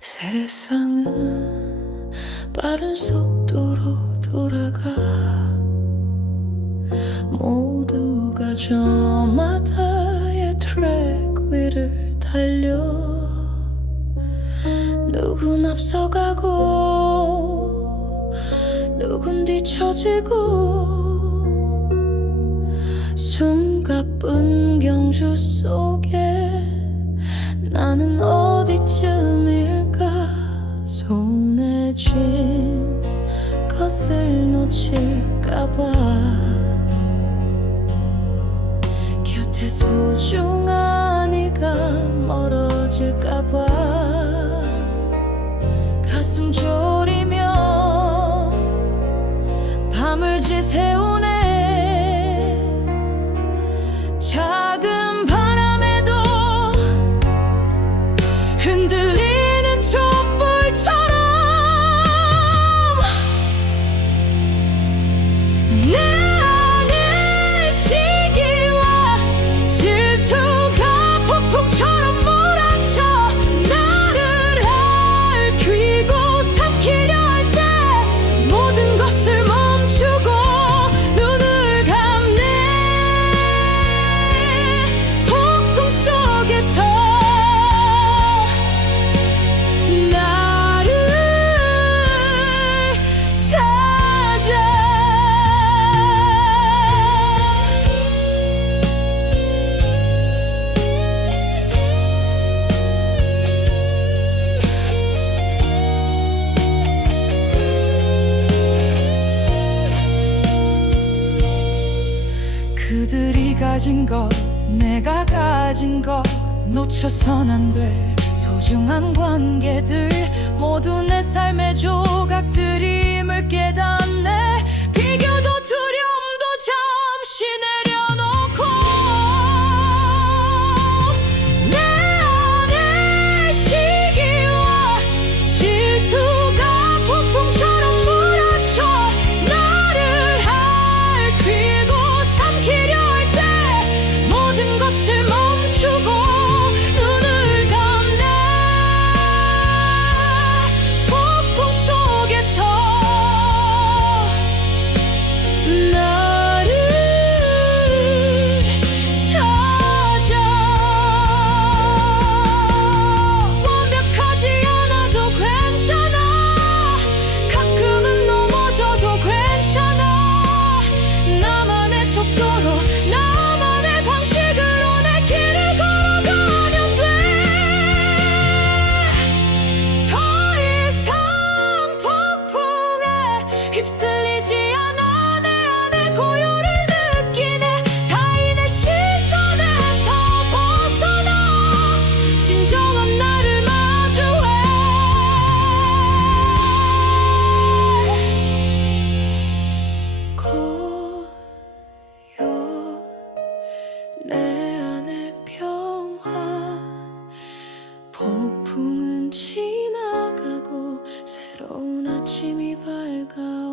세상은 빠른 속도로 돌아가. 모두가 저마다의 트랙 위를 달려. 누군 앞서가고 누군 뒤처지고. 숨 가쁜 경주 속에 나는 것을 놓칠까봐. 곁에 소중한 이가 멀어질까봐. 가슴 졸이며 밤을 지새우네 내 가진 것 내가 가진 것. 놓쳐선 안 될 소중한 관계들 모두 내 삶의 조각들임을 휩쓸리지 않아 내 안의 고요를 느끼네. 타인의 시선에서 벗어나 진정한 나를 마주해. 고요 내 안의 평화. 폭풍은 지나가고 새로운 아침이 밝아